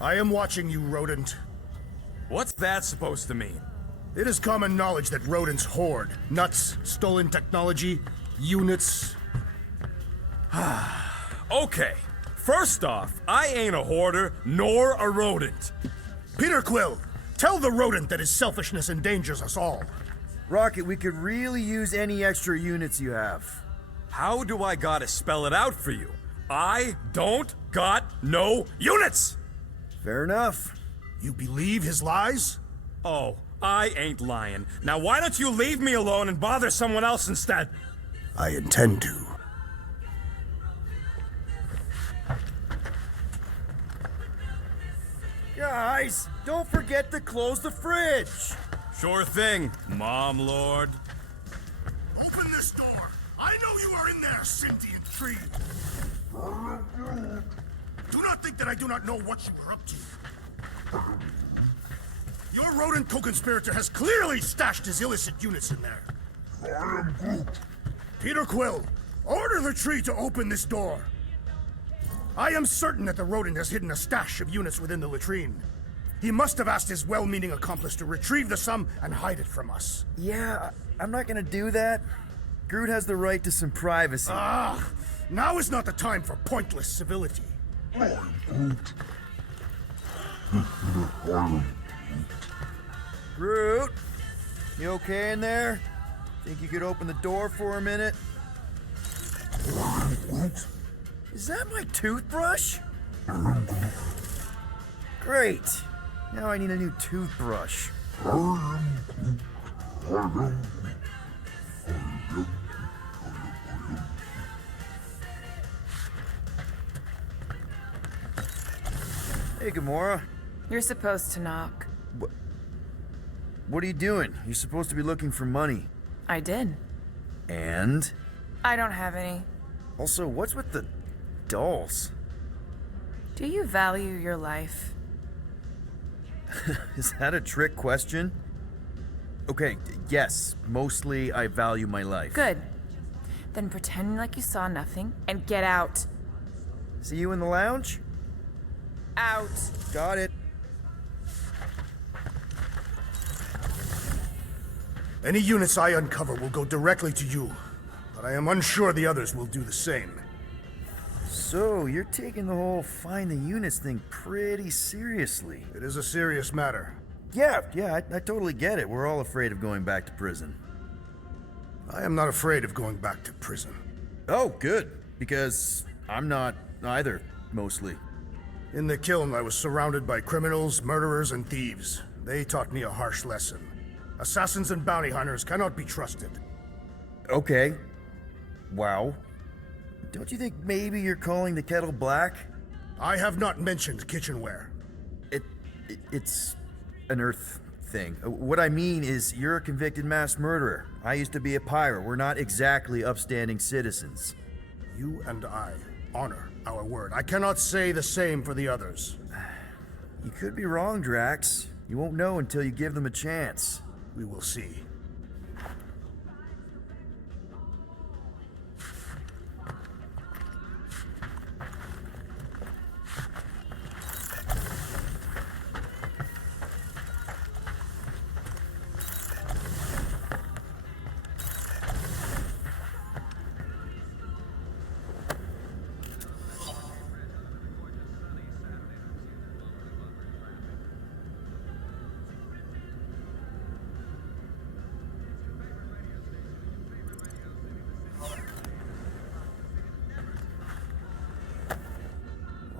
I am watching you, rodent. What's that supposed to mean? It is common knowledge that rodents hoard nuts, stolen technology, units. Okay, first off, I ain't a hoarder nor a rodent. Peter Quill, tell the rodent that his selfishness endangers us all. Rocket, we could really use any extra units you have. How do I gotta spell it out for you? I don't got no units! Fair enough. You believe his lies? Oh, I ain't lying. Now why don't you leave me alone and bother someone else instead? I intend to. Guys, don't forget to close the fridge. Sure thing, Mom Lord. Open this door. I know you are in there, sentient tree. Do not think that I do not know what you are up to. Your rodent co-conspirator has clearly stashed his illicit units in there. I am Groot. Peter Quill, order the tree to open this door. I am certain that the rodent has hidden a stash of units within the latrine. He must have asked his well-meaning accomplice to retrieve the sum and hide it from us. Yeah, I'm not gonna do that. Groot has the right to some privacy. Now is not the time for pointless civility. Groot, you okay in there? Think you could open the door for a minute? Is that my toothbrush? Great. Now I need a new toothbrush. Hey, Gamora. You're supposed to knock. What are you doing? You're supposed to be looking for money. I did. And? I don't have any. Also, what's with the dolls? Do you value your life? Is that a trick question? Okay, yes, mostly I value my life. Good. Then pretend like you saw nothing and get out. See you in the lounge? Out. Got it. Any units I uncover will go directly to you, but I am unsure the others will do the same. So, you're taking the whole find the units thing pretty seriously. It is a serious matter. Yeah, I totally get it. We're all afraid of going back to prison. I am not afraid of going back to prison. Oh, good. Because I'm not either, mostly. In the kiln, I was surrounded by criminals, murderers, and thieves. They taught me a harsh lesson. Assassins and bounty hunters cannot be trusted. Okay. Wow. Don't you think maybe you're calling the kettle black? I have not mentioned kitchenware. It's an Earth thing. What I mean is, you're a convicted mass murderer. I used to be a pirate. We're not exactly upstanding citizens. You and I honor our word. I cannot say the same for the others. You could be wrong, Drax. You won't know until you give them a chance. We will see.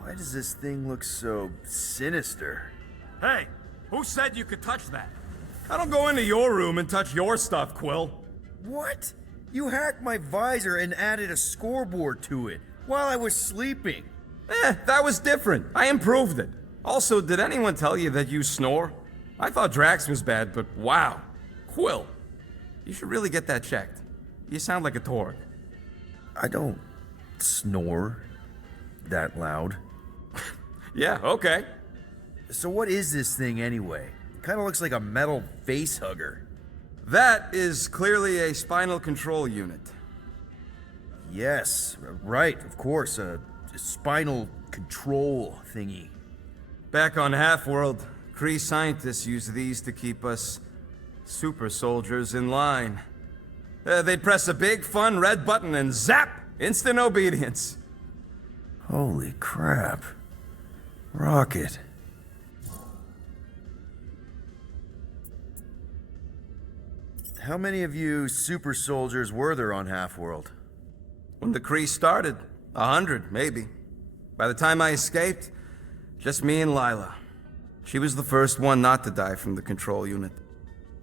Why does this thing look so sinister? Hey, who said you could touch that? I don't go into your room and touch your stuff, Quill. What? You hacked my visor and added a scoreboard to it while I was sleeping. That was different. I improved it. Also, did anyone tell you that you snore? I thought Drax was bad, but wow. Quill, you should really get that checked. You sound like a Torg. I don't snore that loud. Yeah, okay. So what is this thing anyway? Kind of looks like a metal face hugger. That is clearly a spinal control unit. Yes, right, of course, a spinal control thingy. Back on Half-World, Kree scientists use these to keep us super soldiers in line. They'd press a big, fun red button and zap! Instant obedience. Holy crap. Rocket. How many of you super soldiers were there on Half-World? When the Kree started, 100, maybe. By the time I escaped, just me and Lila. She was the first one not to die from the control unit.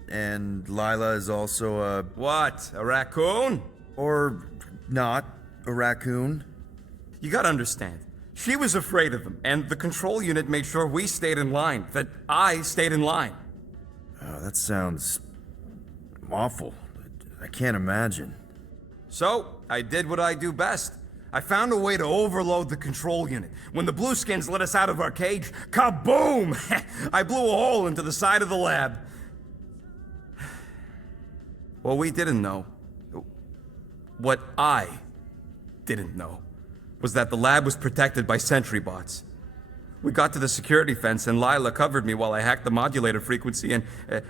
And Lila is also a... What? A raccoon? or not, a raccoon? You gotta understand. She was afraid of them, and the control unit made sure we stayed in line, that I stayed in line. Oh, that sounds awful. I can't imagine. So, I did what I do best. I found a way to overload the control unit. When the Blueskins let us out of our cage, kaboom! I blew a hole into the side of the lab. What we didn't know, what I didn't know, was that the lab was protected by sentry bots. We got to the security fence and Lila covered me while I hacked the modulator frequency, and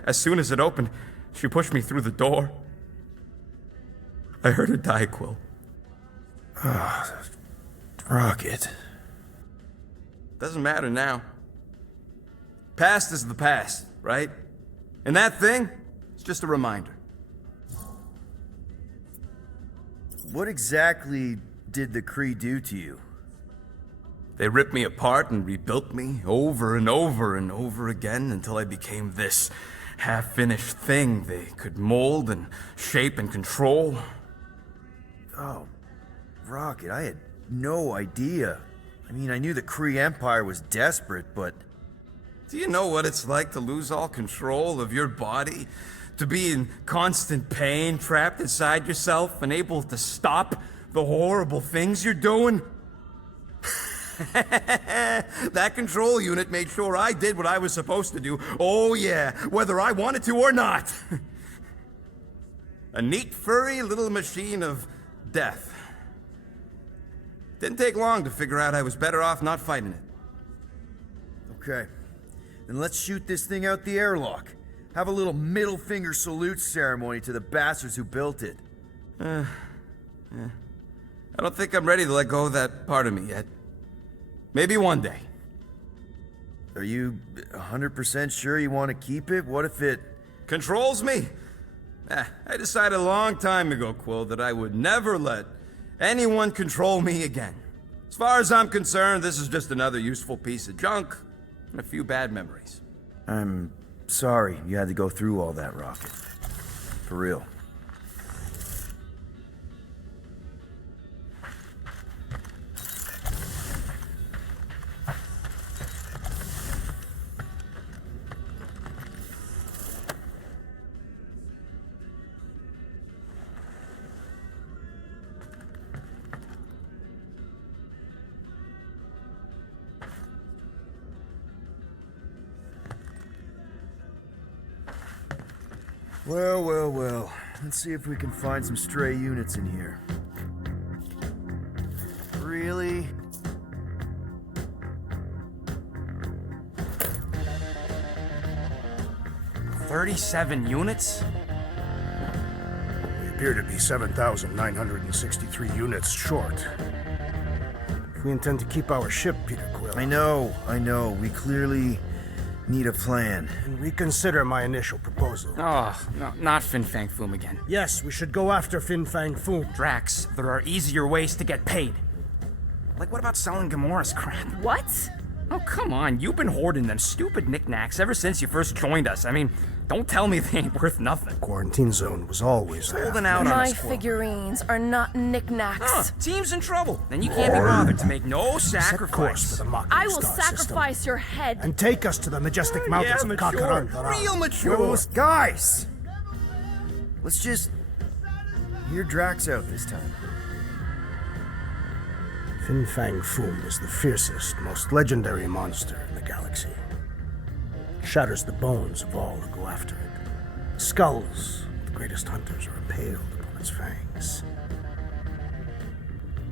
as soon as it opened, she pushed me through the door. I heard her die, Quill. Rocket. Doesn't matter now. Past is the past, right? And that thing, it's just a reminder. What exactly did the Kree do to you? They ripped me apart and rebuilt me over and over and over again until I became this half-finished thing they could mold and shape and control. Oh, Rocket, I had no idea. I mean, I knew the Kree Empire was desperate, but... Do you know what it's like to lose all control of your body? To be in constant pain, trapped inside yourself, unable to stop the horrible things you're doing? That control unit made sure I did what I was supposed to do. Oh yeah, whether I wanted to or not. A neat, furry little machine of death. Didn't take long to figure out I was better off not fighting it. Okay. Then let's shoot this thing out the airlock. Have a little middle finger salute ceremony to the bastards who built it. I don't think I'm ready to let go of that part of me yet. Maybe one day. Are you 100% sure you want to keep it? What if it... Controls me? I decided a long time ago, Quill, that I would never let anyone control me again. As far as I'm concerned, this is just another useful piece of junk and a few bad memories. I'm sorry you had to go through all that, Rocket. For real. Well. Let's see if we can find some stray units in here. Really? $37 units? We appear to be 7,963 units short. If we intend to keep our ship, Peter Quill, I know. We clearly need a plan. and reconsider my initial proposal. Oh, no, not Fin Fang Foom again. Yes, we should go after Fin Fang Foom. Drax, there are easier ways to get paid. Like, what about selling Gamora's crap? What? Oh, come on, you've been hoarding them stupid knickknacks ever since you first joined us. I mean, don't tell me they ain't worth nothing. Quarantine zone was always there. Holding out on My us, Quill. figurines are not knickknacks. Team's in trouble. Then you can't be bothered to make no Set course for sacrifice. the Mocking I will Star sacrifice system your head. and take us to the majestic mountains of mature. Kakaran. Real mature. Guys! Let's just hear Drax out this time. Fin Fang Foom is the fiercest, most legendary monster in the galaxy. It shatters the bones of all who go after it. The skulls of the greatest hunters are impaled upon its fangs.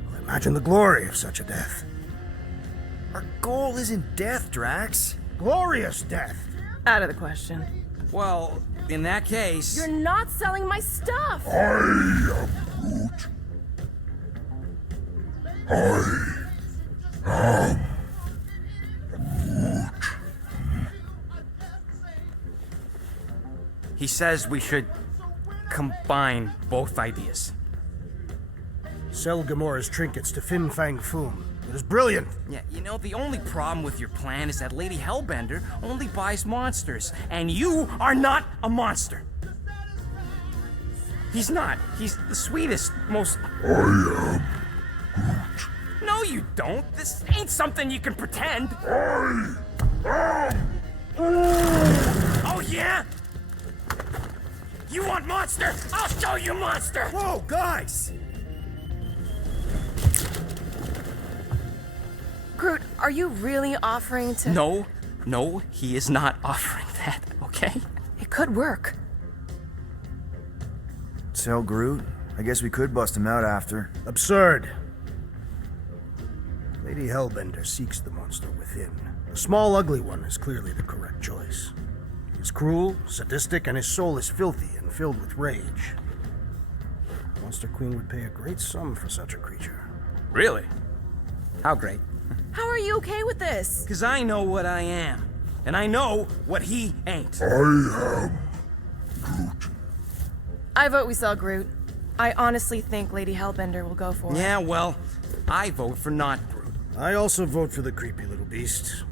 Well, imagine the glory of such a death. Our goal isn't death, Drax. Glorious death. Out of the question. Well, in that case. You're not selling my stuff! He says we should combine both ideas. Sell Gamora's trinkets to Fin Fang Foom. It is brilliant. Yeah, you know, the only problem with your plan is that Lady Hellbender only buys monsters, and you are not a monster. He's not. He's the sweetest, most. I am Groot. No, you don't. This ain't something you can pretend. Oh, yeah? You want monster? I'll show you monster! Whoa, guys! Groot, are you really offering to. No, he is not offering that, okay? It could work. Sell Groot? I guess we could bust him out after. Absurd. Lady Hellbender seeks the monster within. The small, ugly one is clearly the correct choice. He's cruel, sadistic, and his soul is filthy and filled with rage. Monster Queen would pay a great sum for such a creature. Really? How great? How are you okay with this? Because I know what I am, and I know what he ain't. I vote we sell Groot. I honestly think Lady Hellbender will go for it. Yeah, well, I vote for not Groot. I also vote for the creepy little beast.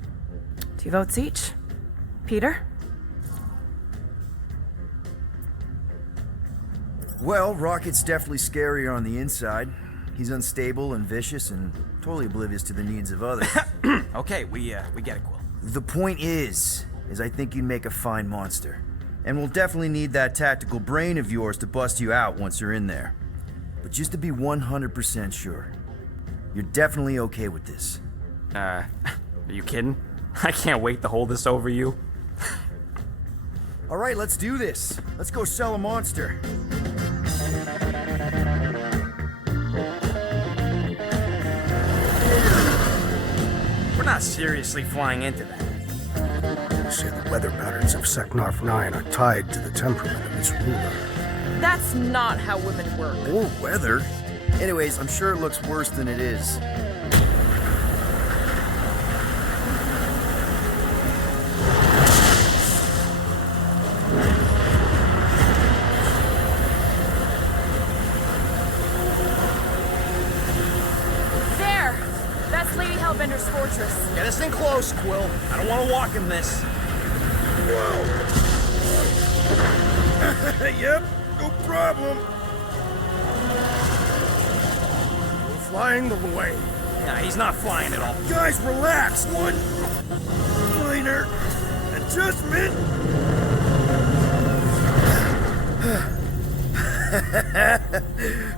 2 votes each. Peter? Well, Rocket's definitely scarier on the inside. He's unstable and vicious and totally oblivious to the needs of others. Okay, we get it, Quill. The point is I think you'd make a fine monster. And we'll definitely need that tactical brain of yours to bust you out once you're in there. But just to be 100% sure, you're definitely okay with this. Are you kidding? I can't wait to hold this over you. All right, let's do this. Let's go sell a monster. We're not seriously flying into that. They say the weather patterns of Seknarf 9 are tied to the temperament of its ruler. That's not how women work. Or weather. Anyways, I'm sure it looks worse than it is. There! That's Lady Hellbender's fortress. Get us in close, Quill. I don't want to walk in this. Yep, no problem. We're flying the way. Nah, he's not flying at all. Guys, relax. One minor adjustment.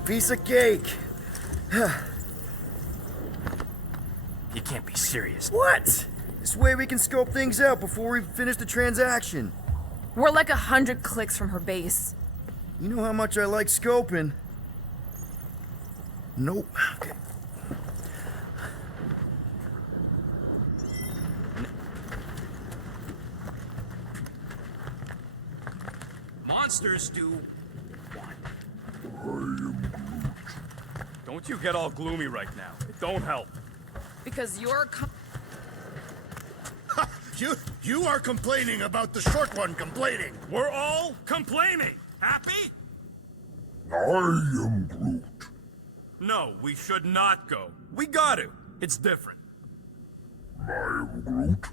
Piece of cake. You can't be serious. What? This way we can scope things out before we finish the transaction. We're like 100 clicks from her base. You know how much I like scoping. Nope. Okay. Monsters do what? Don't you get all gloomy right now. It don't help. Because you're. You are complaining about the short one complaining. We're all complaining. Happy? I am Groot. No, we should not go. We got to. It's different. I am Groot.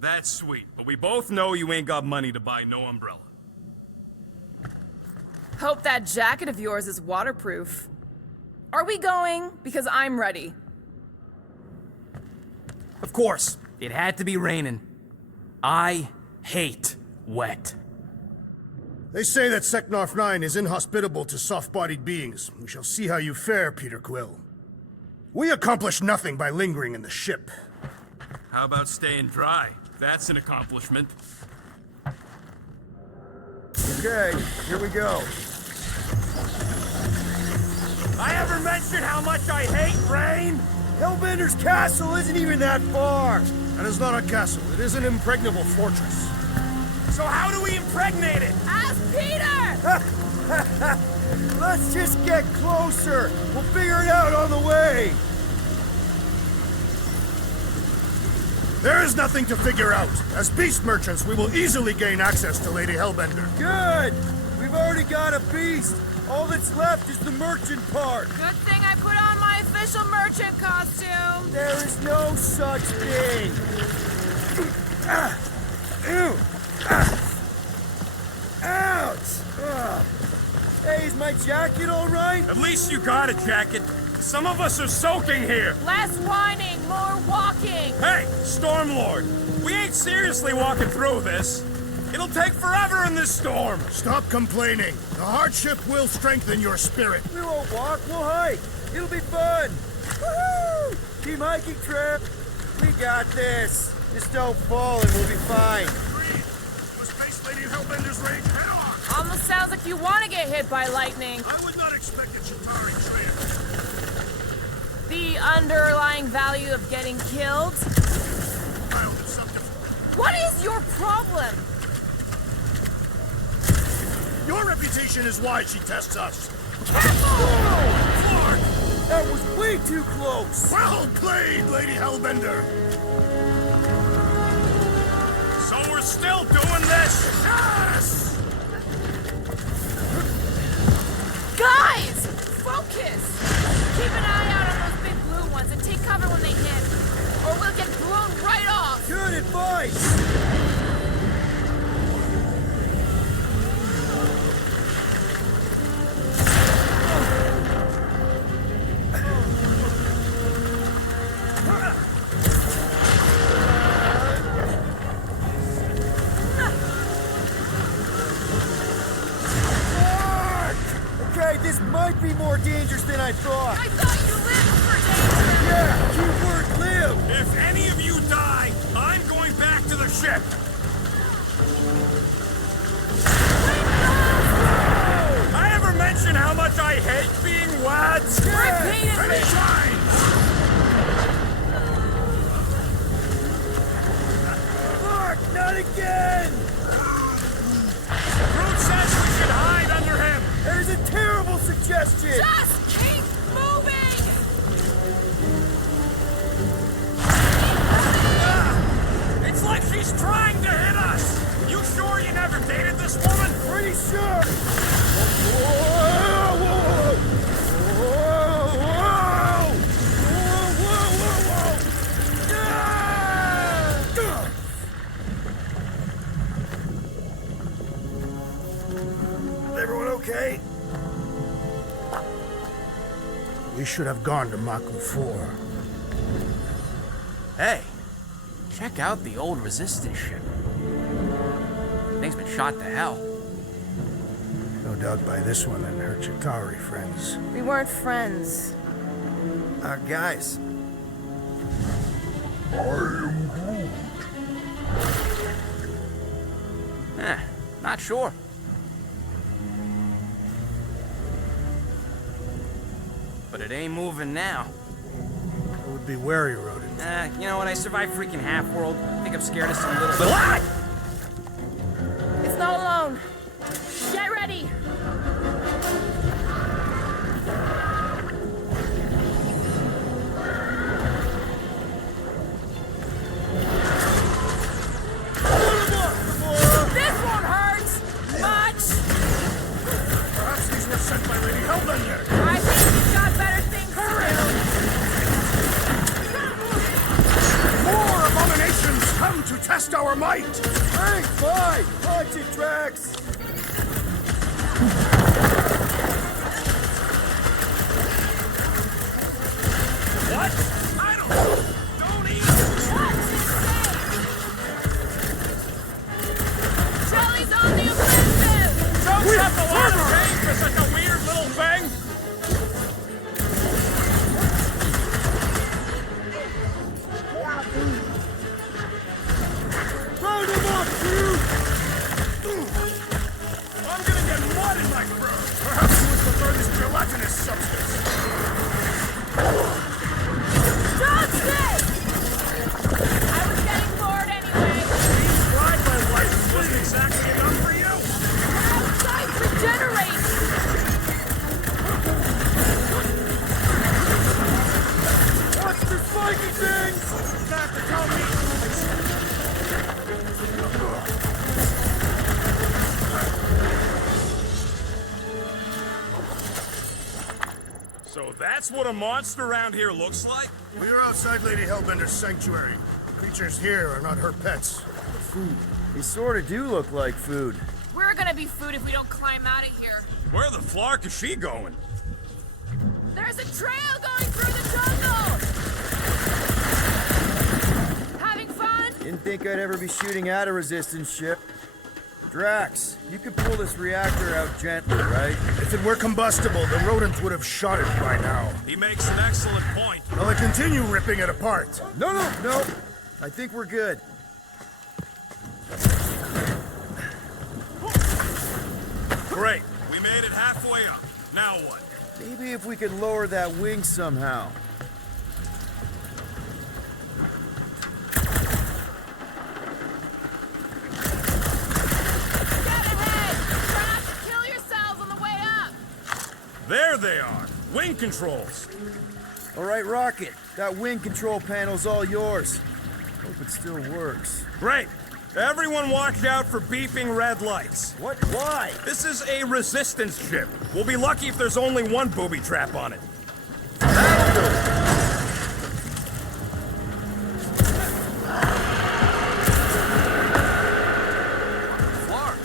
That's sweet, but we both know you ain't got money to buy no umbrella. Hope that jacket of yours is waterproof. Are we going? Because I'm ready. Of course, it had to be raining. I hate wet. They say that Seknarf 9 is inhospitable to soft-bodied beings. We shall see how you fare, Peter Quill. We accomplish nothing by lingering in the ship. How about staying dry? That's an accomplishment. Okay, here we go. I ever mentioned how much I hate rain? Hellbender's castle isn't even that far! That is not a castle. It is an impregnable fortress. So how do we impregnate it? Ask Peter! Let's just get closer! We'll figure it out on the way! There is nothing to figure out. As beast merchants, we will easily gain access to Lady Hellbender. Good! We've already got a beast! All that's left is the merchant part! Good thing I put on my official merchant costume. There is no such thing! Ew! Ouch! Ugh. Hey, is my jacket all right? At least you got a jacket. Some of us are soaking here. Less whining, more walking. Hey, Stormlord, we ain't seriously walking through this. It'll take forever in this storm. Stop complaining. The hardship will strengthen your spirit. We won't walk, we'll hike! It'll be fun! Woohoo! Team hiking trip! We got this! Just don't fall and we'll be fine. Was face Lady Hellbender's rage head on. Almost sounds like you want to get hit by lightning. I would not expect a Chitauri trail. The underlying value of getting killed. Mild and subterfuge. What is your problem? Your reputation is why she tests us. Clark! That was way too close! Well played, Lady Hellbender. So we're still doing this? Yes! Guys! Focus! Keep an eye out on those big blue ones and take cover when they hit. Or we'll get blown right off! Good advice! Okay, this might be more dangerous than I thought. I thought you lived for danger! Yeah, keyword live! If any of you die, I'm going back to the ship. I ever mention how much I hate being wads? Repeatedly! Clark, not again! Groot says we should hide under him. That is a terrible suggestion! Just keep moving! It's like she's trying to hit us. You sure you never dated this woman? Pretty sure! Whoa, whoa, whoa, whoa, whoa, whoa, whoa, whoa! Everyone okay? We should have gone to Mako 4. Hey, check out the old Resistance ship. Thing's been shot to hell. No doubt by this one and her Chitauri friends. We weren't friends. Guys. I am Groot. Not sure. But it ain't moving now. I would be wary, Rodent. You know what? I survived freaking Half-World. I think I'm scared of some little... What? It's not alone. Get ready! This won't hurt much! Perhaps these were sent by Lady Hellbender. I think you've got better things to do. More abominations come to test our might. Hey, fine! Punch it, Drax! What? I don't eat. Jelly's on the offensive! Don't have the water range for such a weird little thing. Round him up, Groot! spiky things! You have to tell me. So that's what a monster around here looks like? We are outside Lady Hellbender's sanctuary. The creatures here are not her pets. They're food. They sort of do look like food. We're gonna be food if we don't climb out of here. Where the flark is she going? There's a trail going through the jungle! Having fun? Didn't think I'd ever be shooting at a resistance ship. Drax, you could pull this reactor out gently, right? If it were combustible, the rodents would have shot it by now. He makes an excellent point. Will I continue ripping it apart? No. I think we're good. Great. We made it halfway up. Now what? Maybe if we could lower that wing somehow. Get ahead! Try not to kill yourselves on the way up! There they are. Wing controls. All right, Rocket. That wing control panel's all yours. Hope it still works. Great. Everyone watch out for beeping red lights. What? Why? This is a resistance ship. We'll be lucky if there's only one booby trap on it. Flark.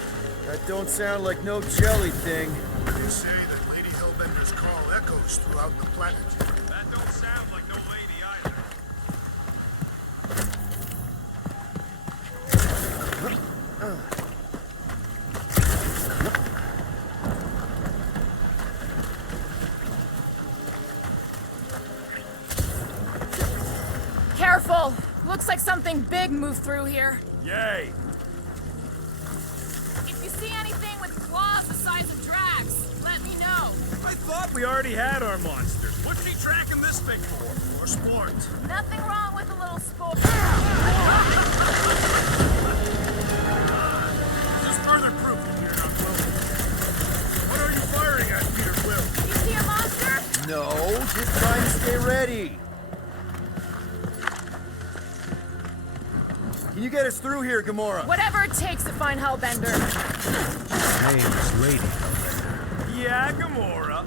That don't sound like no jelly thing. They say that Lady Hellbender's call echoes throughout the planet. That don't sound like no lady either. Careful! Looks like something big moved through here. Yay. If you see anything with claws the size of Drax, let me know. I thought we already had our monsters. What's she tracking this thing for? For sport. Nothing wrong with a little sport. This is further proof that we're not welcome. What are you firing at, Peter Quill? You see a monster? No, just trying to stay ready. Can you get us through here, Gamora? Whatever it takes to find Hellbender. Her name is Lady Hellbender. Yeah, Gamora.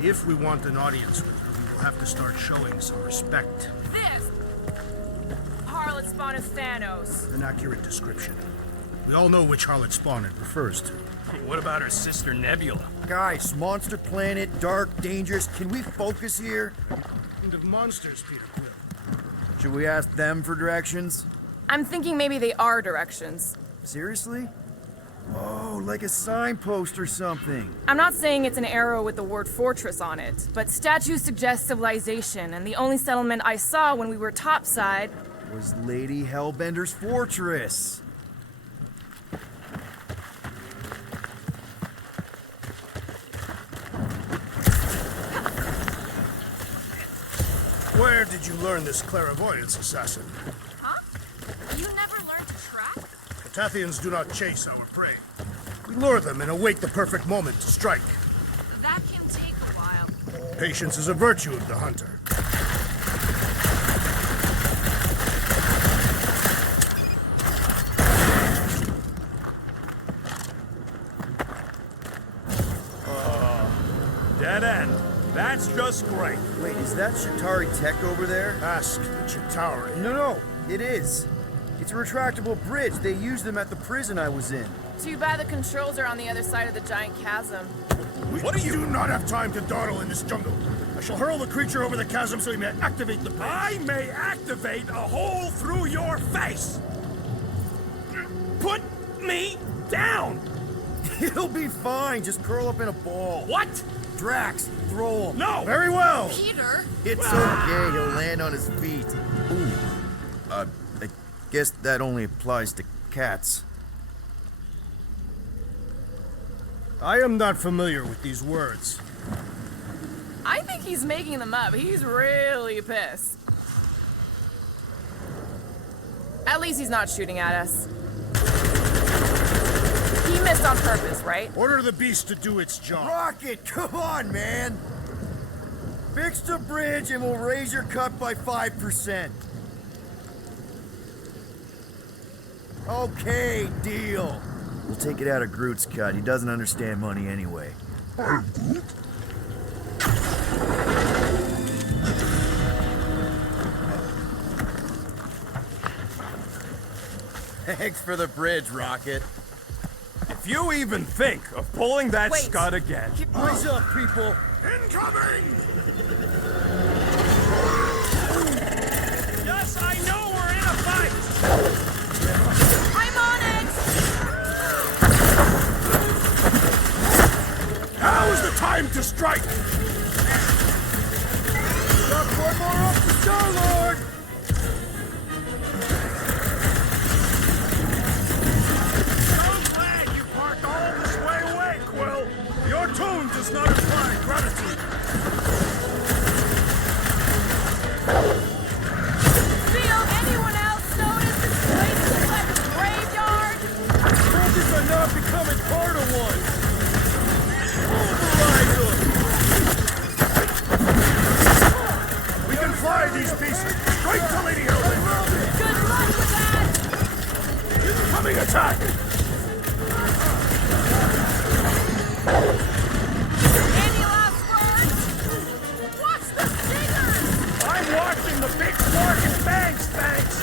If we want an audience with her, we will have to start showing some respect. This harlot spawn of Thanos. An accurate description. We all know which harlot spawn it refers to. What about her sister Nebula? Guys, monster planet, dark, dangerous. Can we focus here? And of monsters, Peter Quill. Should we ask them for directions? I'm thinking maybe they are directions. Seriously? Oh, like a signpost or something. I'm not saying it's an arrow with the word fortress on it, but statues suggest civilization, and the only settlement I saw when we were topside. Was Lady Hellbender's fortress. Where did you learn this clairvoyance, assassin? Huh? You never learned to track? The Tathians do not chase our prey. We lure them and await the perfect moment to strike. That can take a while. Patience is a virtue of the hunter. Dead end. That's just great. Wait, is that Shatari tech over there? Ask the Chitauri. No, it is. It's a retractable bridge. They used them at the prison I was in. Too bad the controls are on the other side of the giant chasm. What are you? do not have time to dawdle in this jungle. I shall hurl the creature over the chasm so he may activate the bridge. I may activate a hole through your face. Put me down. He'll be fine. Just curl up in a ball. What? Drax, throw him. No. Very well. Peter? It's okay. He'll land on his feet. Ooh. I guess that only applies to cats. I am not familiar with these words. I think he's making them up. He's really pissed. At least he's not shooting at us. He missed on purpose, right? Order the beast to do its job. Rocket, come on, man. Fix the bridge and we'll raise your cut by 5%. Okay, deal. We'll take it out of Groot's cut. He doesn't understand money anyway. Thanks for the bridge, Rocket. If you even think of pulling that Wait. scud again. Eyes up, people! Incoming! Yes, I know we're in a fight! I'm on it! Now is the time to strike! Got one more up to Star-Lord! So glad you parked all this way away, Quill! Your tone does not imply gratitude. Theo, anyone else notice this place looks like a graveyard? Focus on not becoming part of one! Pulverize them! We can fly these pieces straight to Lady Helmet! Good luck with that! Incoming attack! Any last words? Watch the stingers! I'm watching the big fork and bangs, thanks!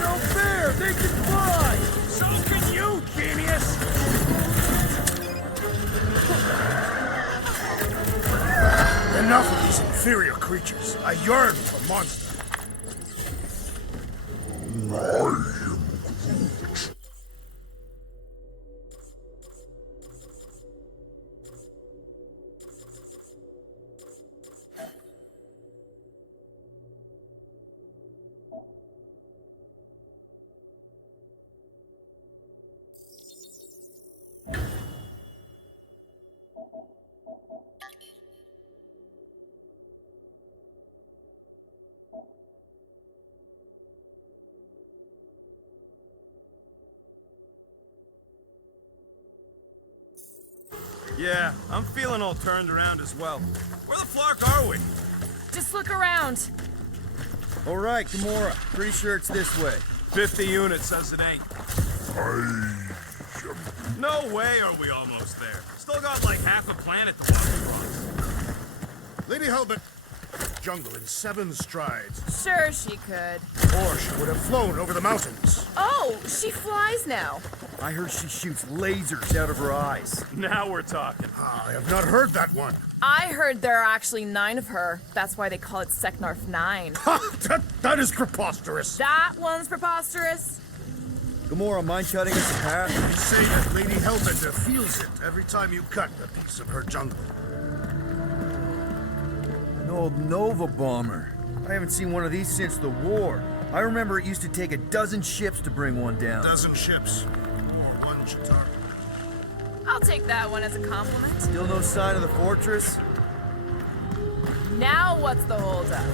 No fair! They can fly! So can you, genius! Enough of these inferior creatures. I yearn for monsters. Yeah, I'm feeling all turned around as well. Where the flark are we? Just look around. All right, Gamora. Pretty sure it's this way. 50 units says it ain't. No way are we almost there. Still got like half a planet to walk across. Lady Helmet, jungle in 7 strides. Sure she could. Or she would have flown over the mountains. Oh, she flies now. I heard she shoots lasers out of her eyes. Now we're talking. I have not heard that one. I heard there are actually 9 of her. That's why they call it Seknarf 9. Ha! That is preposterous. That one's preposterous. Gamora, mind cutting us a path? You say that Lady Hellbender feels it every time you cut a piece of her jungle. An old Nova bomber. I haven't seen one of these since the war. I remember it used to take a dozen ships to bring one down. Dozen ships. Or one Chitauri. I'll take that one as a compliment. Still no sign of the fortress? Now what's the holdup?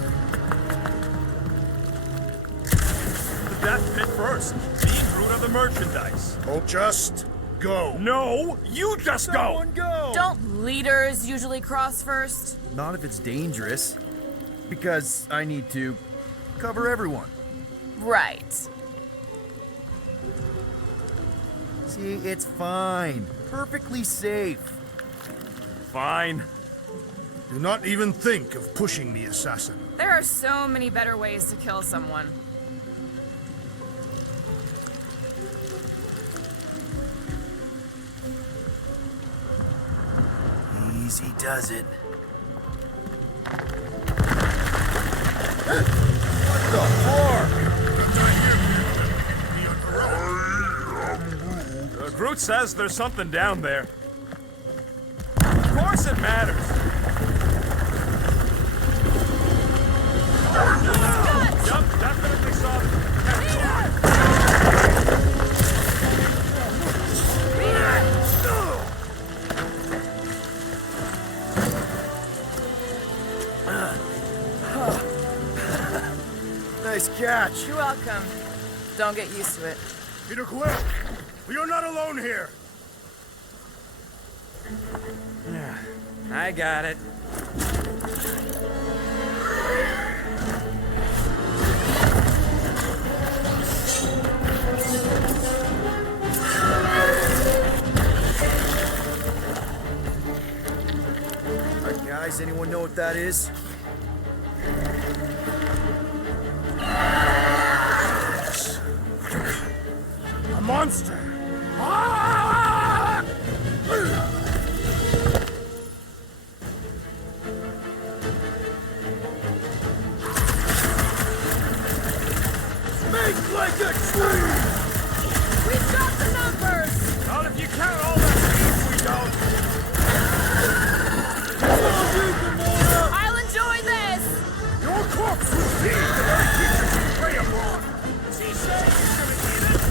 The death pit first. Being Groot of the merchandise. Oh, just go. No, you just go. Someone go! Don't leaders usually cross first? Not if it's dangerous. Because I need to cover everyone. Right. See, it's fine. Perfectly safe. Fine. Do not even think of pushing the assassin. There are so many better ways to kill someone. Easy does it. What the fuck? Groot says there's something down there. Of course it matters. Yup, definitely saw Nice catch. You're welcome. Don't get used to it. Peter Quill, You're not alone here. I got it. Alright, guys, anyone know what that is? A monster. Ah! Make like a tree! We've got the numbers! Not if you count all the sheep we don't. I'll enjoy this! Your corpse will feed the very creatures you prey upon. She said you're gonna eat it.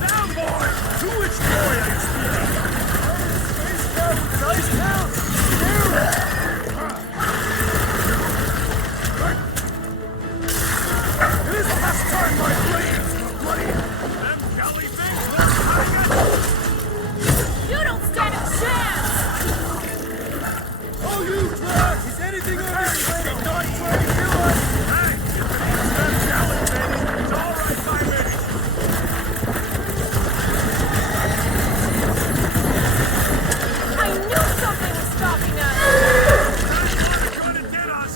Down, boy! To which boy are you speaking? Space Scout with an ice count! It is the last time my blades will bloody. Them galley things look faggot! You don't stand a chance! Oh, you drugs! Is anything over here? Not trying to kill us! Hey, you can use that challenge, baby. It's all right by me. I knew something was stopping us! Trying to get us.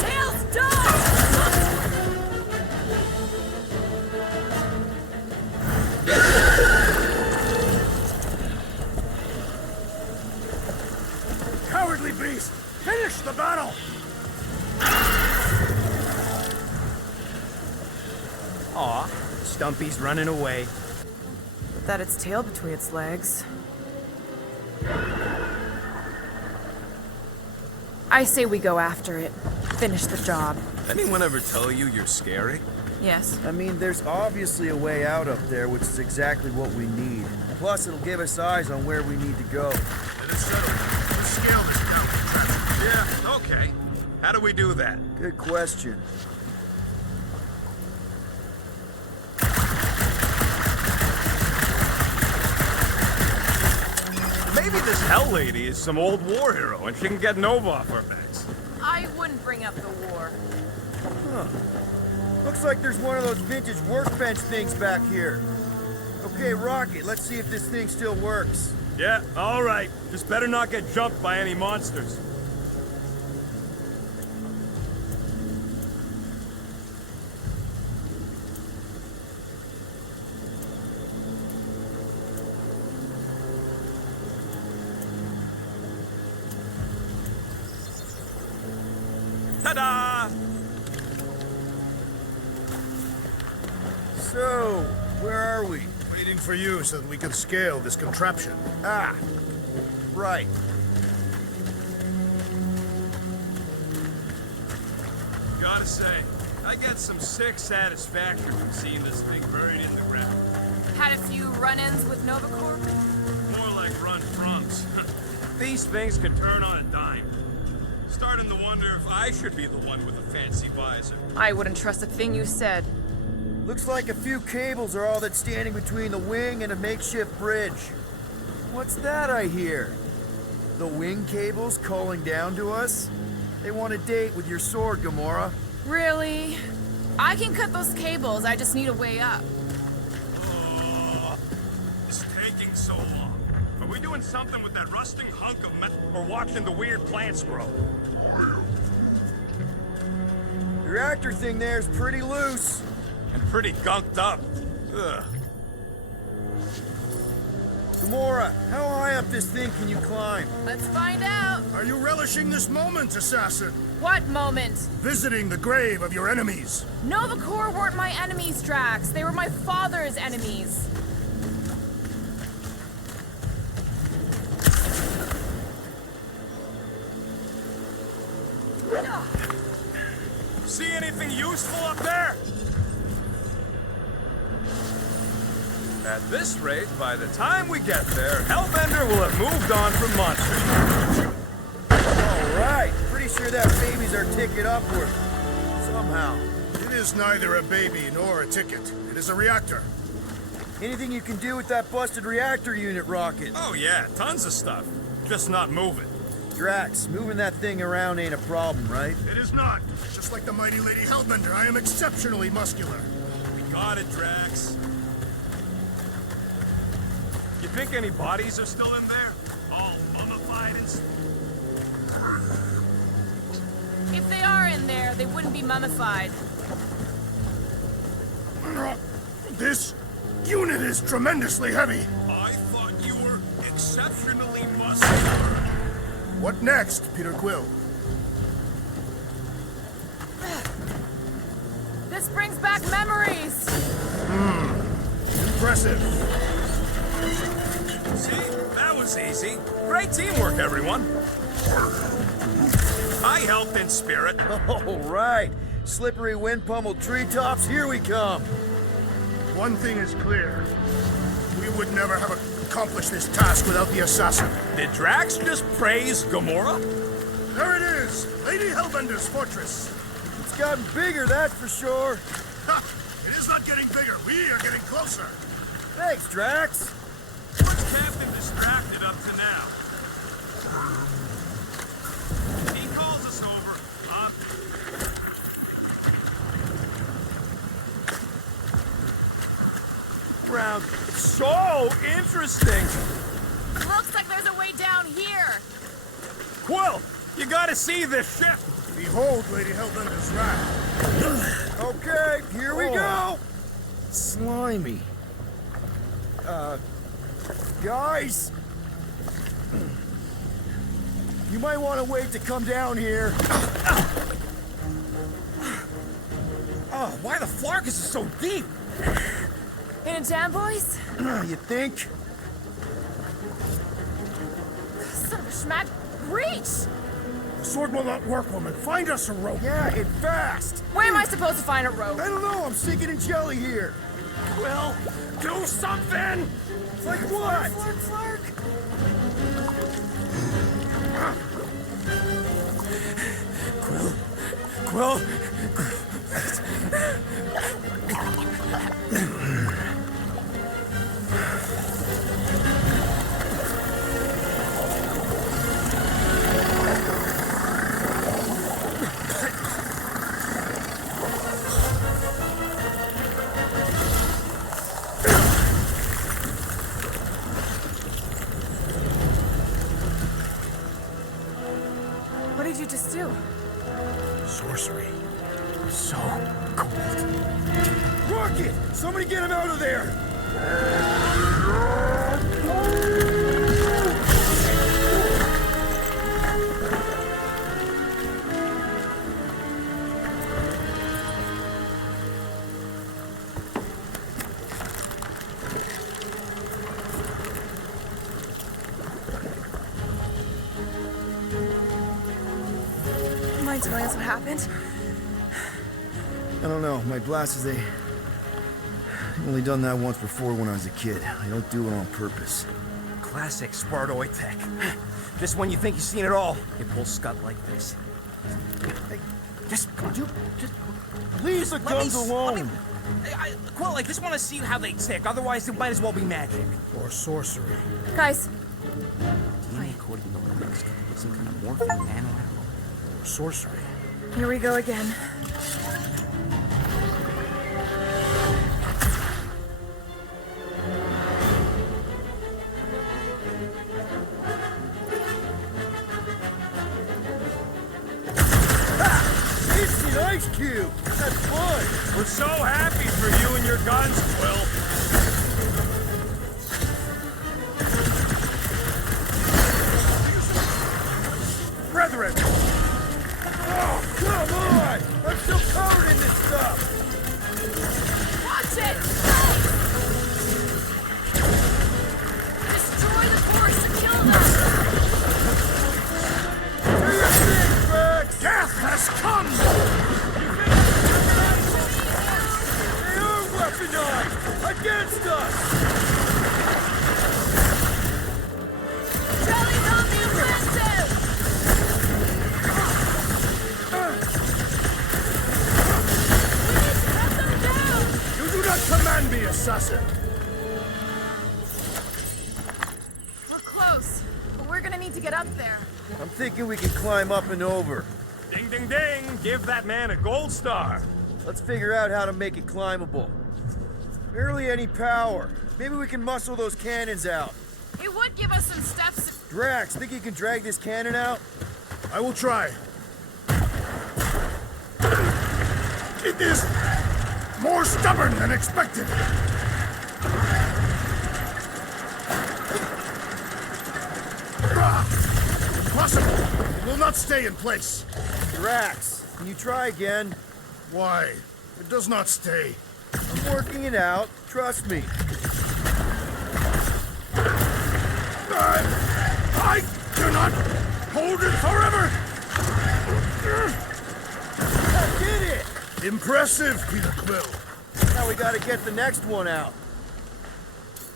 Tails, done! Cowardly beast! Finish the battle! Aw, Stumpy's running away. That its tail between its legs. I say we go after it. Finish the job. Anyone ever tell you you're scary? Yes. I mean, there's obviously a way out up there, which is exactly what we need. Plus, it'll give us eyes on where we need to go. It is settled. Let's scale this down. Yeah, okay. How do we do that? Good question. Maybe this Hell Lady is some old war hero and she can get Nova off our backs. I wouldn't bring up the war. Looks like there's one of those vintage workbench things back here. Okay, Rocket, let's see if this thing still works. Yeah, all right. Just better not get jumped by any monsters. Ta-da! So, where are we? Waiting for you so that we can scale this contraption. Ah, right. Gotta say, I get some sick satisfaction from seeing this thing buried in the ground. Had a few run-ins with Nova Corps? More like run-froms. These things can turn on a dime. Starting to wonder if I should be the one with a fancy visor. I wouldn't trust a thing you said. Looks like a few cables are all that's standing between the wing and a makeshift bridge. What's that I hear? The wing cables calling down to us? They want a date with your sword, Gamora. Really? I can cut those cables, I just need a way up. It's taking so long. Are we doing something with that rusting hunk of metal or watching the weird plants grow? The reactor thing there's pretty loose. And pretty gunked up. Ugh. Gamora, how high up this thing can you climb? Let's find out. Are you relishing this moment, assassin? What moment? Visiting the grave of your enemies. Nova Corps weren't my enemies, Drax. They were my father's enemies. See anything useful up there? At this rate, by the time we get there, Hellbender will have moved on from Monster. All right. Pretty sure that baby's our ticket upward. Somehow. It is neither a baby nor a ticket. It is a reactor. Anything you can do with that busted reactor unit, Rocket? Oh yeah, tons of stuff. Just not moving. Drax, moving that thing around ain't a problem, right? It is not. Just like the mighty Lady Hellbender, I am exceptionally muscular. We got it, Drax. You think any bodies are still in there? All mummified and... If they are in there, they wouldn't be mummified. This unit is tremendously heavy. I thought you were exceptionally muscular. What next, Peter Quill? This brings back memories. Impressive. See? That was easy. Great teamwork, everyone. I helped in spirit. All right. Slippery wind-pummeled treetops, here we come. One thing is clear. We would never have accomplished this task without the assassin. Did Drax just praise Gamora? There it is! Lady Hellbender's fortress. It's gotten bigger, that's for sure. Ha! It is not getting bigger. We are getting closer. Thanks, Drax. What's Captain distracted up to now? He calls us over. Ground. So interesting. Looks like there's a way down here. Quill, you gotta see this ship. Behold Lady Hellbender's wrath. Okay, here we go. Slimy. Guys. You might want to wait to come down here. Oh, why the Flarkus is so deep? In a jam, boys? You think? Son of a schmack. Reach! The sword will not work, woman. Find us a rope. Yeah, and fast. Where am I supposed to find a rope? I don't know, I'm sinking in jelly here. Quill, do something! Like what? Flark. Quill, What did you just do? Sorcery. So cold. Rocket! Somebody get him out of there! Mind telling us what happened? I don't know. My blasters, I've only done that once before when I was a kid. I don't do it on purpose. Classic Spartoid tech. Just when you think you've seen it all, it pulls scut like this. Just, come on. Just Leave the guns alone! Quill, I just want to see how they tick. Otherwise, it might as well be magic. Or sorcery. Guys, DNA coded in the links. Some kind of morphine nanoalloy. Or sorcery. here we go again. It's an ice cube! That's fun! we're so happy for you and your guns, Quill. Brethren! Oh, come on! I'm still covered in this stuff! Watch it! Destroy the force and kill them! Do your thing, Rex! Death has come! They are weaponized! Against us! assassin. We're close, but we're gonna need to get up there. I'm thinking we can climb up and over. Ding, ding, ding! Give that man a gold star. Let's figure out how to make it climbable. Barely any power. Maybe we can muscle those cannons out. It would give us some steps. Drax, think you can drag this cannon out? I will try. It is more stubborn than expected. Impossible! It will not stay in place. Drax, can you try again? Why? It does not stay. I'm working it out. Trust me. I cannot hold it forever! I did it! Impressive, Peter Quill. Now we gotta get the next one out.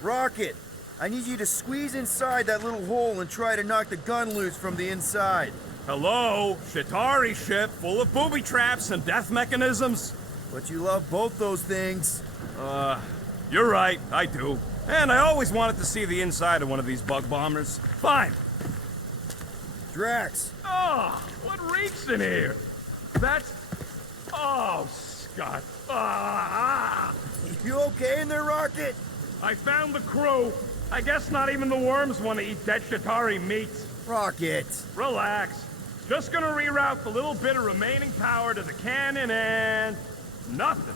Rocket, I need you to squeeze inside that little hole and try to knock the gun loose from the inside. Hello? Shatari ship full of booby traps and death mechanisms? But you love both those things. You're right, I do. And I always wanted to see the inside of one of these bug bombers. Fine. Drax, Oh, what reeks in here? That's... Oh, Scott. Ah! you okay in there, Rocket? I found the crew. I guess not even the worms want to eat dead Shatari meat. Rocket. Relax. Just gonna reroute the little bit of remaining power to the cannon and... nothing.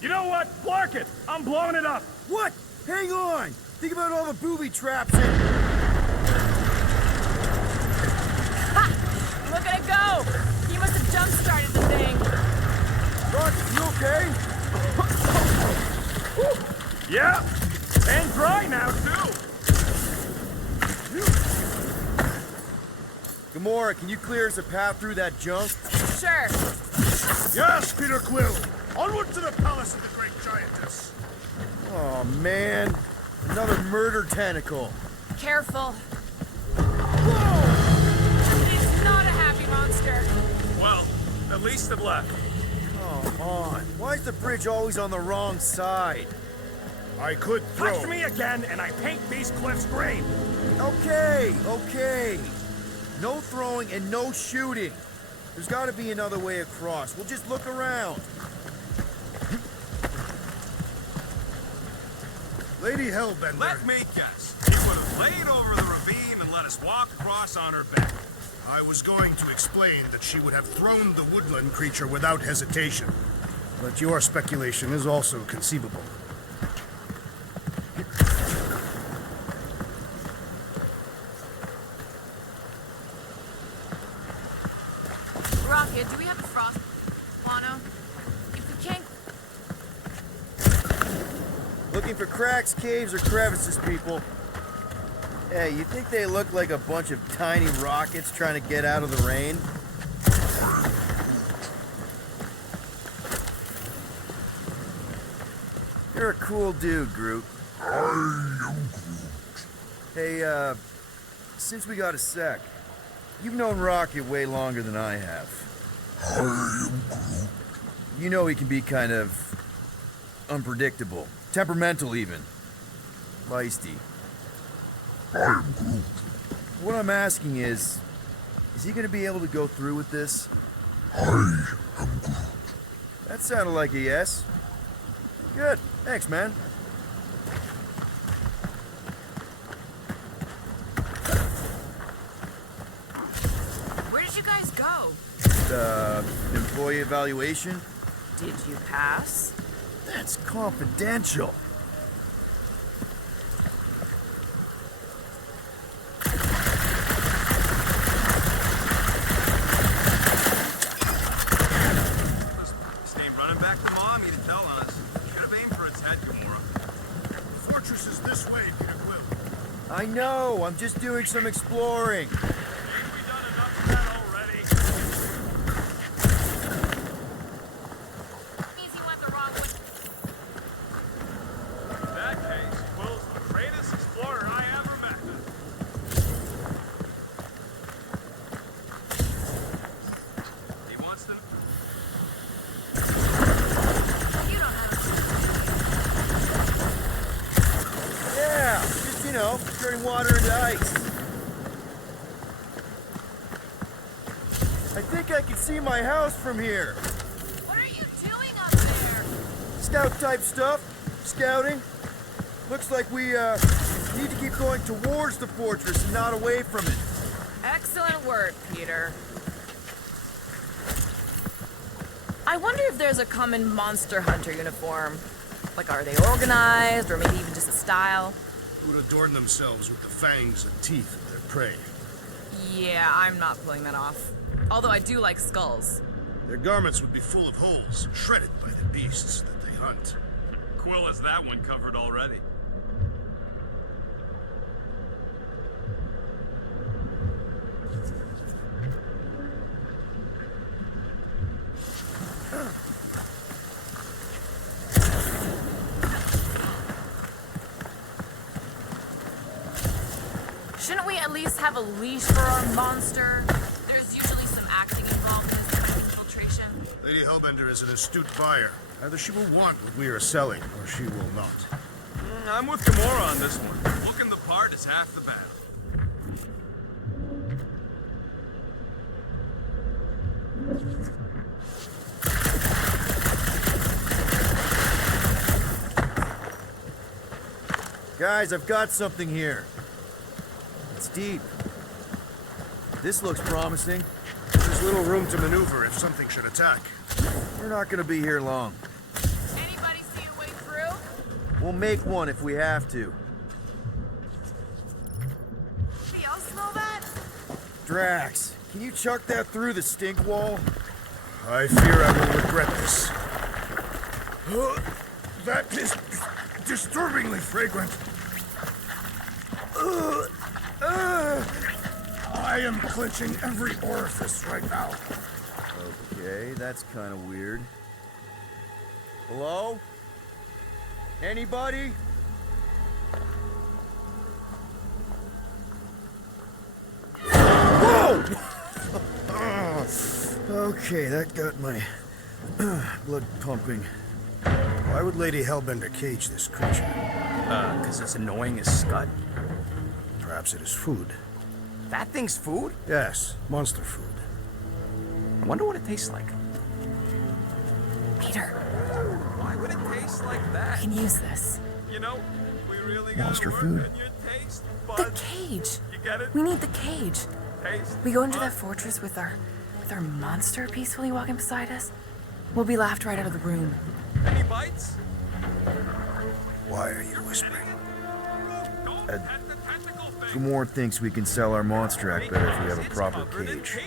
You know what? Clark it! I'm blowing it up! What? Hang on! Think about all the booby traps and... Ha! Look at it go! He must have jump-started the thing. Rocket, you okay? Yeah! And dry now, too! Gamora, can you clear us a path through that junk? Sure. Yes, Peter Quill. Onward to the palace of the great giantess. Oh, man. Another murder tentacle. Careful. It's not a happy monster. Well, at least it left. Come on. Why is the bridge always on the wrong side? I could throw. Touch me again, and I paint these cliffs green! Okay, okay. No throwing and no shooting. There's got to be another way across. We'll just look around. Lady Hellbender. Let me guess. She would have laid over the ravine and let us walk across on her back. I was going to explain that she would have thrown the woodland creature without hesitation. But your speculation is also conceivable. Rocket, do we have the frost? Wano? If we can't... Looking for cracks, caves, or crevices, people. Hey, you think they look like a bunch of tiny rockets trying to get out of the rain? You're a cool dude, Groot. Hey, since we got a sec, you've known Rocket way longer than I have. You know he can be kind of unpredictable, temperamental even, feisty. What I'm asking is he gonna be able to go through with this? That sounded like a yes. Good, thanks, man. Where did you guys go? Employee evaluation? Did you pass? That's confidential. Stay running back to Mom, you to tell on us. Should have aimed for its head, Gamora. The fortress is this way, Peter Quill. I know, I'm just doing some exploring. Ain't we done enough of that already? Means he went the wrong way. In that case, Quill's the greatest explorer I ever met. He wants to... You don't know. turning water into ice. I think I can see my house from here. What are you doing up there? Scout-type stuff. Scouting. Looks like we, need to keep going towards the fortress and not away from it. Excellent work, Peter. I wonder if there's a common monster hunter uniform. Like, are they organized, or maybe even just a style? Who'd adorn themselves with the fangs and teeth of their prey? Yeah, I'm not pulling that off. Although I do like skulls. Their garments would be full of holes, shredded by the beasts that they hunt. Quill has that one covered already. Shouldn't we at least have a leash for our monster? There's usually some acting involved in this kind of infiltration. Lady Hellbender is an astute buyer. Either she will want what we are selling, or she will not. I'm with Gamora on this one. Looking the part is half the battle. Guys, I've got something here. It's deep. This looks promising. There's little room to maneuver if something should attack. We're not gonna be here long. Anybody see a way through? We'll make one if we have to. Anybody else smell that? Drax, can you chuck that through the stink wall? I fear I will regret this. That is disturbingly fragrant. I am clenching every orifice right now. Okay, that's kind of weird. Hello? Anybody? Whoa! Okay, that got my blood pumping. Why would Lady Hellbender cage this creature? Cause it's annoying as scud. Perhaps it is food. That thing's food? Yes, monster food. I wonder what it tastes like. Peter, Why would it taste like that? we can use this. You know, we really Monster gotta food? work on your taste The buds. cage. You get it? We need the cage. Taste We go into that buds. fortress with our monster peacefully walking beside us. We'll be laughed right out of the room. Any bites? Why are you whispering? Gamora thinks we can sell our monster act better if we have a proper cage.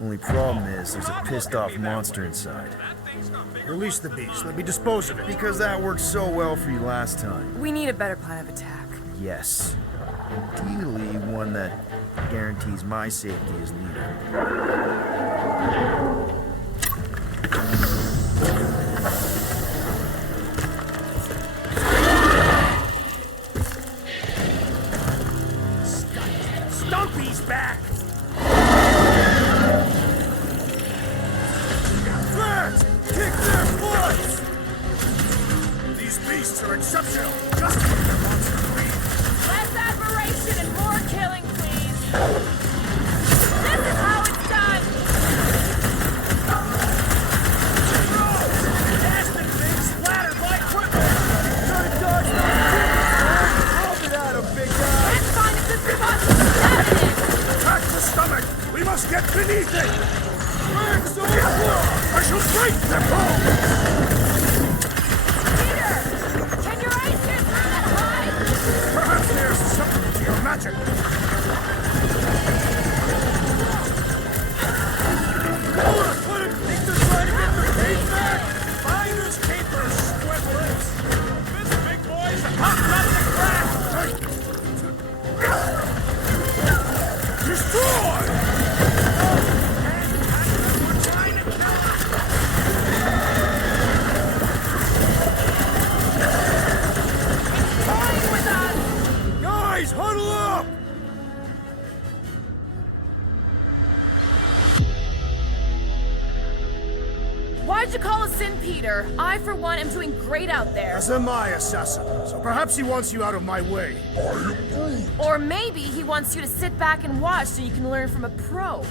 Only problem is there's a pissed off monster inside. Release the beast. Let me dispose of it. Because that worked so well for you last time. We need a better plan of attack. Yes. Ideally, one that guarantees my safety as leader. Stumpy's back! Flash! Kick their butts! These beasts are exceptional, just like the monster breed. Less admiration and more killing, please. This is how it's done. Bastard things splattered my equipment! Try to dodge that! Throw it at him, big guy! That's fine if this monster is stabbing it. Attack the stomach! We must get beneath it! Quick, so I shall break their bones! Peter, can your eyes get through that hide? Perhaps there's something to your magic. Let him think they're trying to get their cage back! Finders keepers, squibblers! This big boy's popped out of the crack! Destroy! We're trying to kill us! Why'd you call us in, Peter? I, for one, am doing great out there. As am I, assassin. So perhaps he wants you out of my way. Or maybe he wants you to sit back and watch so you can learn from a pro.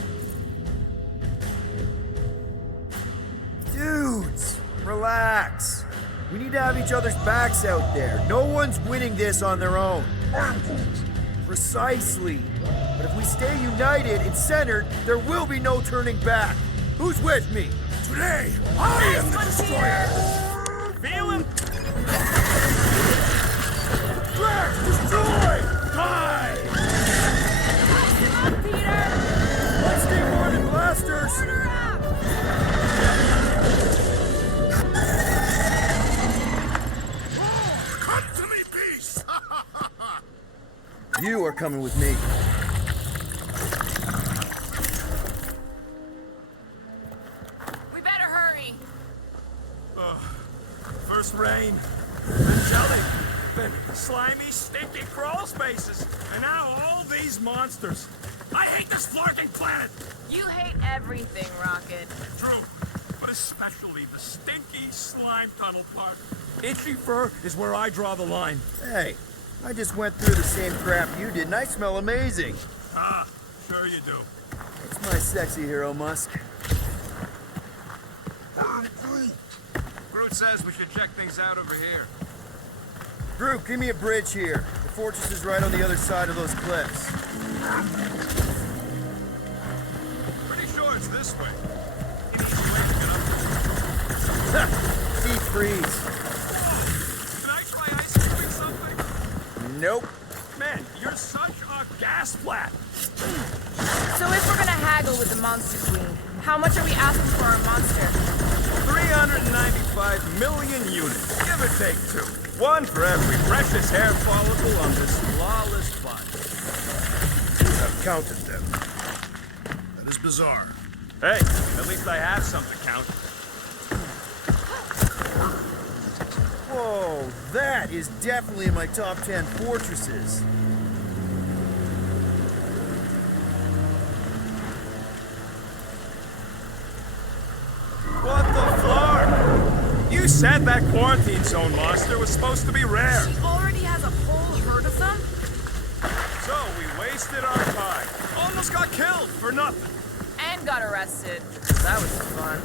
Dudes, relax. We need to have each other's backs out there. No one's winning this on their own. Precisely. But if we stay united and centered, there will be no turning back. Who's with me? Today, I am the Nice one, destroyer! Feel him? Drax, destroy! Die! Come on, Peter! Let's stay more than blasters. Order up! Come to me, beast! You are coming with me. We better hurry. First rain, then jelly, then slimy, stinky crawl spaces, and now all these monsters. I hate this flarking planet! You hate everything, Rocket. True, but especially the stinky slime tunnel part. Itchy fur is where I draw the line. Hey, I just went through the same crap you did, and I smell amazing. Ah, sure you do. It's my sexy hero, Musk. Groot says we should check things out over here. Groot, give me a bridge here. The fortress is right on the other side of those cliffs. Pretty sure it's this way. Deep freeze. Can I try ice cream something? Nope. Man, you're such a gas flat. So if we're gonna haggle with the Monster Queen, how much are we asking for our monster? 395 million units, give or take 2. One for every precious hair follicle on this flawless body. I've counted them. That is bizarre. Hey, at least I have some to count. Whoa, that is definitely in my top 10 fortresses. What the flark? You said that quarantine zone monster was supposed to be rare. She already has a whole herd of them? So we wasted our time. Almost got killed for nothing. And got arrested. That was fun.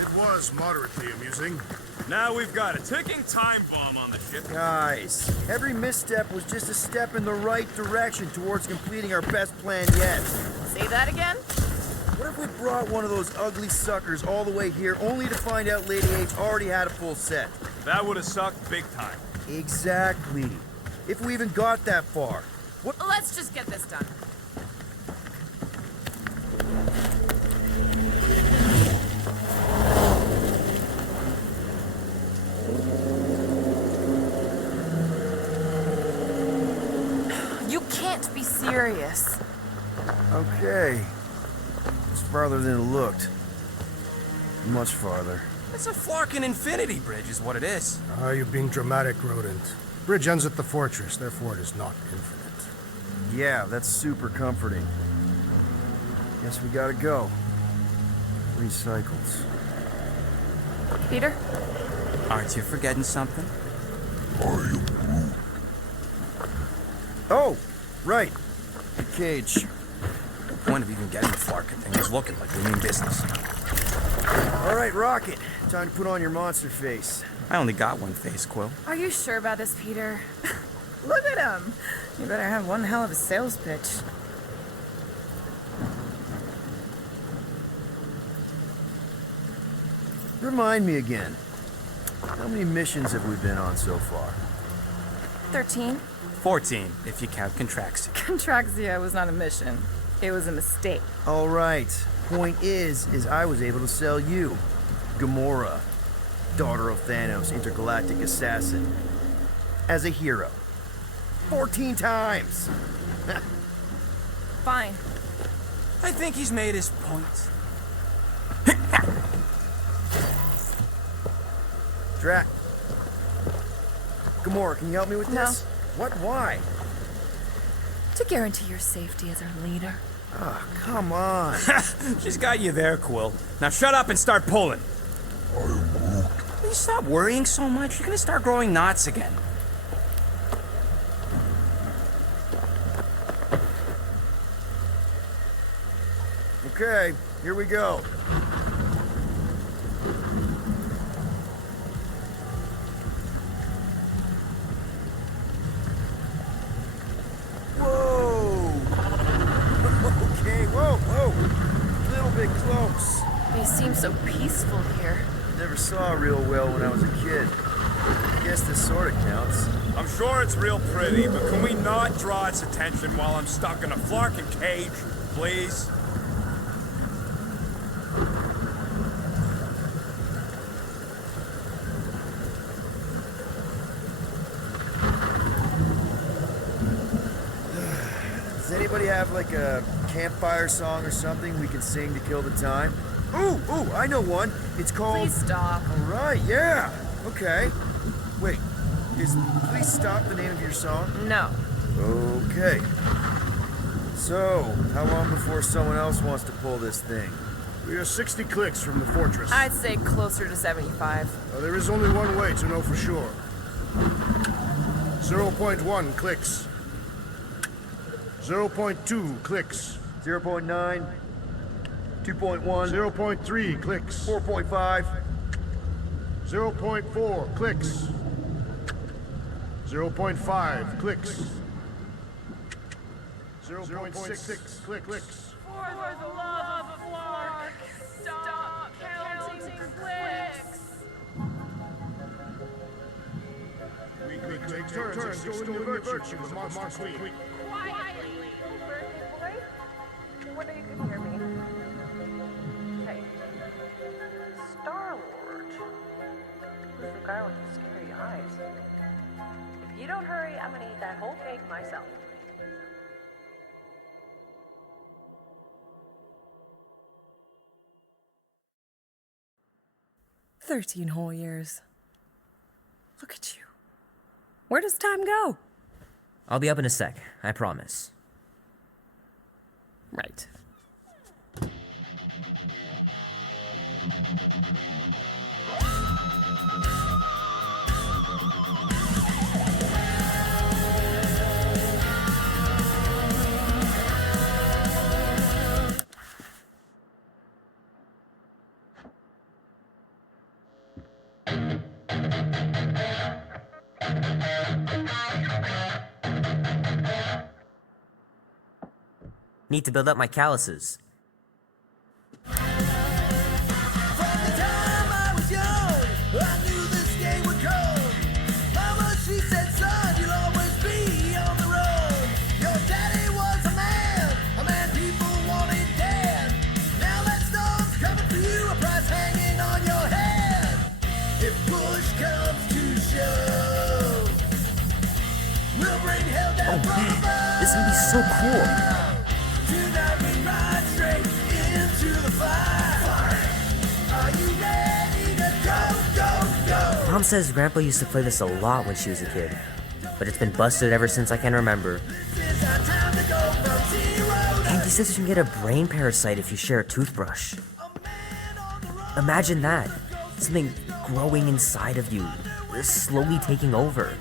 It was moderately amusing. Now we've got a ticking time bomb on the ship. Guys, every misstep was just a step in the right direction towards completing our best plan yet. Say that again? What if we brought one of those ugly suckers all the way here only to find out Lady H already had a full set? That would have sucked big time. Exactly. If we even got that far. What? Let's just get this done. You can't be serious. Okay. It's farther than it looked. Much farther. It's a flarkin' infinity bridge is what it is. Ah, you're being dramatic, Rodent. Bridge ends at the fortress, therefore it is not infinite. Yeah, that's super comforting. Guess we gotta go. 3 cycles. Peter? Aren't you forgetting something? Oh, right. The cage. The point of even getting the flarkin' thing is looking like we mean business. All right, Rocket. Time to put on your monster face. I only got one face, Quill. Are you sure about this, Peter? Look at him. You better have one hell of a sales pitch. Remind me again. How many missions have we been on so far? 13. 14, if you count Contraxia. Contraxia was not a mission. It was a mistake. All right. Point is I was able to sell you, Gamora, daughter of Thanos, intergalactic assassin, as a hero. 14 times. Fine. I think he's made his point. Drac. Gamora, can you help me with No. this? What? Why? To guarantee your safety as our leader. Ah, come on. She's got you there, Quill. Now shut up and start pulling. Will you stop worrying so much? You're gonna start growing knots again. Okay, here we go. Whoa! Okay, whoa! A little bit close. They seem so peaceful here. Never saw real well when I was a kid. I guess this sort of counts. I'm sure it's real pretty, but can we not draw its attention while I'm stuck in a flarkin' cage, please? Does anybody have like a campfire song or something we can sing to kill the time? Ooh, I know one. It's called... Please stop. All right, yeah. Okay. Wait, is Please Stop the name of your song? No. Okay. So, how long before someone else wants to pull this thing? We are 60 clicks from the fortress. I'd say closer to 75. There is only one way to know for sure. 0.1 clicks. 0.2 clicks. 0.9, 2.1, 0.3 clicks. 4.5, 0.4 clicks. 0.5 clicks. 0.6 clicks. For the love of Lark, stop counting clicks. We take turns extolling the virtue of the monster queen. Quietly. Birthday boy? Whether you can hear me. Hey. Star-Lord. Who's the guy with the scary eyes? If you don't hurry, I'm gonna eat that whole cake myself. "13 whole years. Look at you. Where does time go?" I'll be up in a sec, I promise. Right. Need to build up my calluses. Oh man, this would be so cool. Mom says Grandpa used to play this a lot when she was a kid, but it's been busted ever since I can remember. And he says you can get a brain parasite if you share a toothbrush. Imagine that. Something growing inside of you, slowly taking over.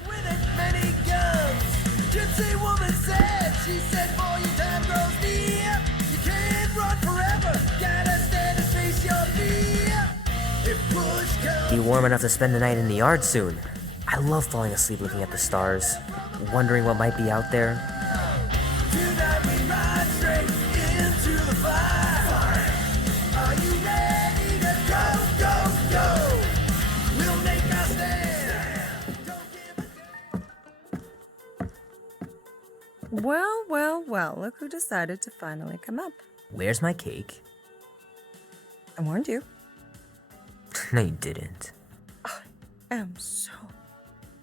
Be warm enough to spend the night in the yard soon. I love falling asleep looking at the stars, wondering what might be out there. Well, look who decided to finally come up. Where's my cake? I warned you. No, you didn't. I am so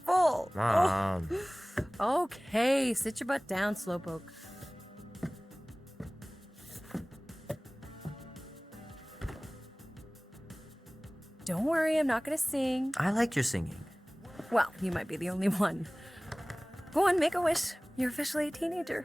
full. Mom. Oh. Okay, sit your butt down, Slowpoke. Don't worry, I'm not gonna sing. I liked your singing. Well, you might be the only one. Go on, make a wish. You're officially a teenager.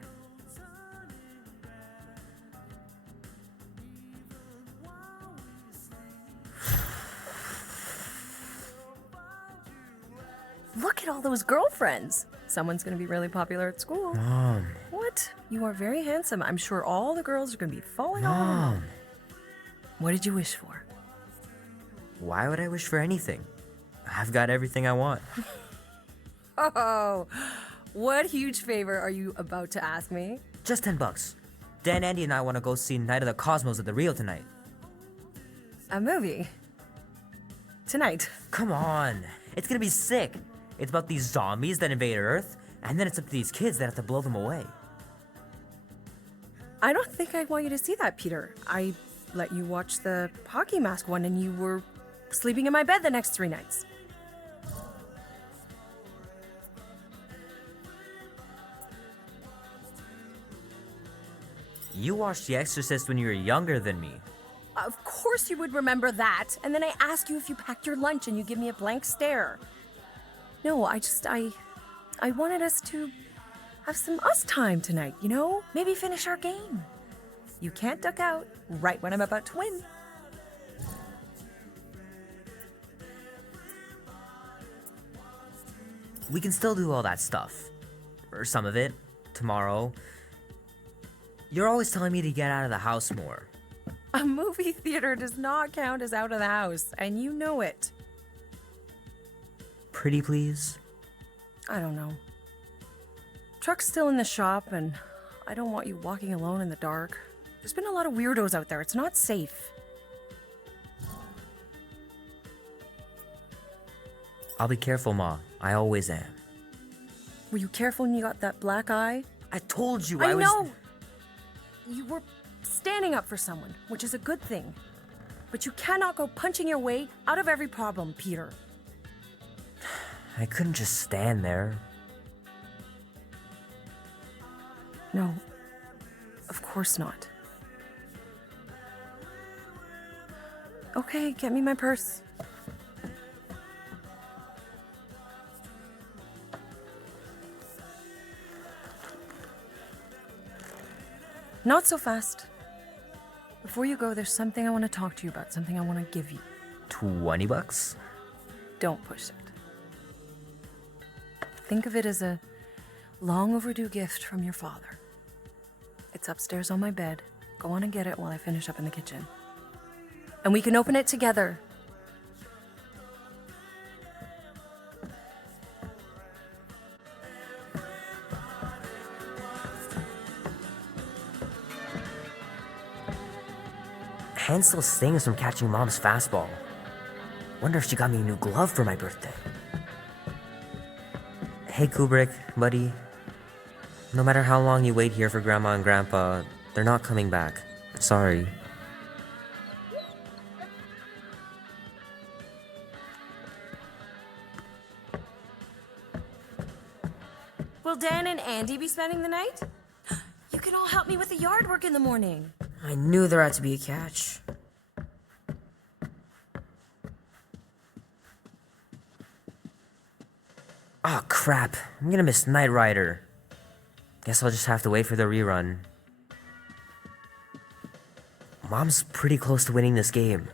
Look at all those girlfriends. Someone's gonna be really popular at school. Mom. What? You are very handsome. I'm sure all the girls are gonna be falling all over Mom. you. What did you wish for? Why would I wish for anything? I've got everything I want. Oh, what huge favor are you about to ask me? Just $10. Dan, Andy, and I want to go see Night of the Cosmos at the Rio tonight. A movie. Tonight. Come on. It's gonna be sick. It's about these zombies that invade Earth, and then it's up to these kids that have to blow them away. I don't think I want you to see that, Peter. I let you watch the hockey mask one and you were sleeping in my bed the next 3 nights. You watched The Exorcist when you were younger than me. Of course you would remember that. And then I ask you if you packed your lunch and you give me a blank stare. No, I wanted us to have some us time tonight, you know? Maybe finish our game. You can't duck out right when I'm about to win. We can still do all that stuff. Or some of it. Tomorrow. You're always telling me to get out of the house more. A movie theater does not count as out of the house, and you know it. Pretty please? I don't know. Truck's still in the shop, and I don't want you walking alone in the dark. There's been a lot of weirdos out there. It's not safe. I'll be careful, Ma. I always am. Were you careful when you got that black eye? I told you I was... know! You were standing up for someone, which is a good thing. But you cannot go punching your way out of every problem, Peter. I couldn't just stand there. No, of course not. Okay, get me my purse. Not so fast. Before you go, there's something I want to talk to you about, something I want to give you. $20? Don't push it. Think of it as a long overdue gift from your father. It's upstairs on my bed. Go on and get it while I finish up in the kitchen. And we can open it together. Hand still stings from catching Mom's fastball. Wonder if she got me a new glove for my birthday. Hey Kubrick, buddy. No matter how long you wait here for Grandma and Grandpa, they're not coming back. Sorry. Will Dan and Andy be spending the night? You can all help me with the yard work in the morning. I knew there had to be a catch. Oh crap, I'm gonna miss Knight Rider. Guess I'll just have to wait for the rerun. Mom's pretty close to winning this game.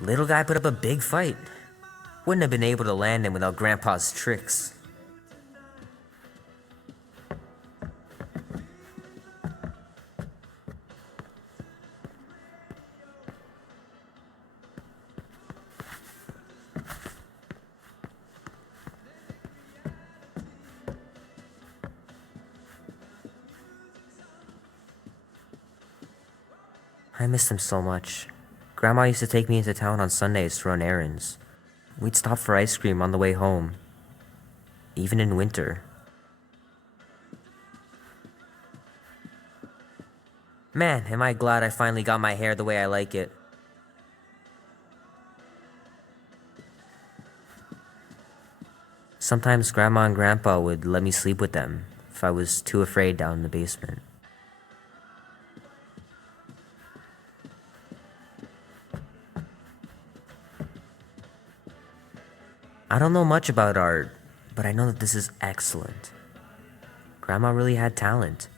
Little guy put up a big fight. Wouldn't have been able to land him without Grandpa's tricks. I missed him so much. Grandma used to take me into town on Sundays to run errands. We'd stop for ice cream on the way home, even in winter. Man, am I glad I finally got my hair the way I like it. Sometimes Grandma and Grandpa would let me sleep with them if I was too afraid down in the basement. I don't know much about art, but I know that this is excellent. Grandma really had talent.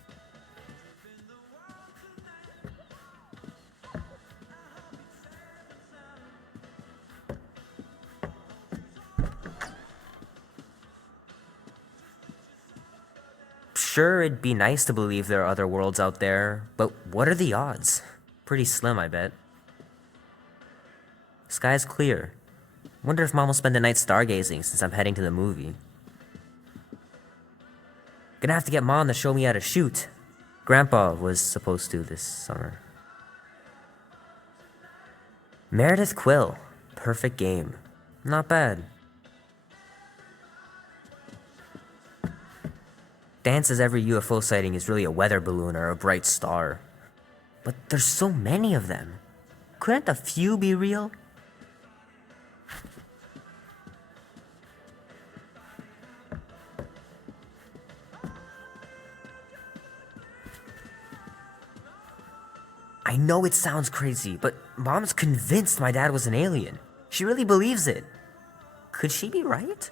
Sure, it'd be nice to believe there are other worlds out there, but what are the odds? Pretty slim, I bet. Sky's clear. Wonder if Mom will spend the night stargazing since I'm heading to the movie. Gonna have to get Mom to show me how to shoot. Grandpa was supposed to this summer. Meredith Quill. Perfect game. Not bad. Dan says every UFO sighting is really a weather balloon or a bright star. But there's so many of them. Couldn't a few be real? I know it sounds crazy, but Mom's convinced my dad was an alien. She really believes it. Could she be right?